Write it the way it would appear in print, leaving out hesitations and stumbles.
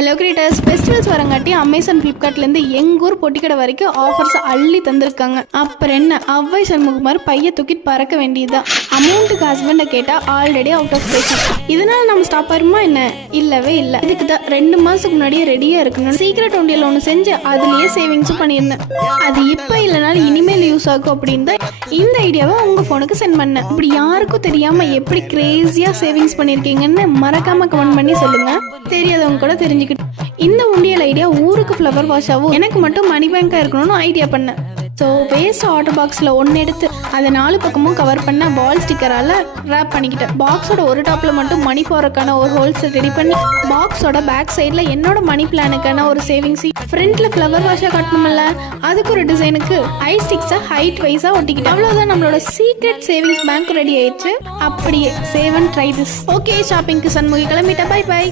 Hello creators, festivals வரங்காட்டி Amazon ஃப்ளிப்கார்ட்லேருந்து எங்கள் ஊர் பொட்டிக்கடை வரைக்கும் ஆஃபர்ஸ் அள்ளி தந்திருக்காங்க. அப்புறம் என்ன, அவ்வை சண்முகுமார் பைய தூக்கிட்டு பறக்க வேண்டியதுதான். அமௌண்ட்டுக்கு ஹஸ்பண்டை கேட்டால் ஆல்ரெடி அவுட் ஆஃப் ஸ்டேஷன். இதனால நம்ம ஸ்டாப் ஆயிருமா என்ன? இல்லவே இல்லை. இதுக்கு தான் 2 மாதத்துக்கு முன்னாடியே ரெடியாக இருக்கணும். சீக்ரெட் ஒண்டியில் ஒன்று செஞ்சு அதுலேயே சேவிங்ஸும் பண்ணியிருந்தேன். அது இப்போ இல்லைனாலும் இனிமேல் யூஸ் ஆகும் அப்படின்னு தான் இந்த ஐடியாவை உங்கள் ஃபோனுக்கு சென்ட் பண்ணேன். இப்படி யாருக்கும் தெரியாமல் எப்படி கிரேஸியாக சேவிங்ஸ் பண்ணியிருக்கீங்கன்னு மறக்காமல் கமெண்ட் பண்ணி சொல்லுங்கள். தெரியாதவங்க கூட தெரிஞ்சுக்கிட்டு. இந்த உண்டியல் ஐடியா ஊருக்கு ஃப்ளவர் வாஷாவும் எனக்கு மட்டும் மணி பேங்காக இருக்கணும்னு ஐடியா பண்ணேன். ஸோ வேஸ்ட் வாட்டர் பாக்ஸில் ஒன்று எடுத்து அதை 4 பக்கமும் கவர் பண்ண பால் ஸ்டிக்கரால் ரேப் பண்ணிக்கிட்டேன். பாக்ஸோட ஒரு டாப்பில் மட்டும் மணி போகிறக்கான ஒரு ஹோல்ஸ் ரெடி பண்ணி பாக்ஸோட பேக் சைடில் என்னோட மணி பிளானுக்கான ஒரு சேவிங்ஸ், ஃப்ரண்ட்டில் ஃப்ளவர் வாஷாக கட்டணுமில்ல, அதுக்கு ஒரு டிசைனுக்கு ஐ ஸ்டிக்ஸை ஹைட் வைஸாக ஒட்டிக்கிட்டேன். அவ்வளோதான், நம்மளோட சீக்ரெட் சேவிங்ஸ் பேங்க் ரெடி ஆயிடுச்சு. அப்படியே save and try this. Okay, ஷாப்பிங்க்கு சண்முகி கிளம்பிட்டேன். Bye by.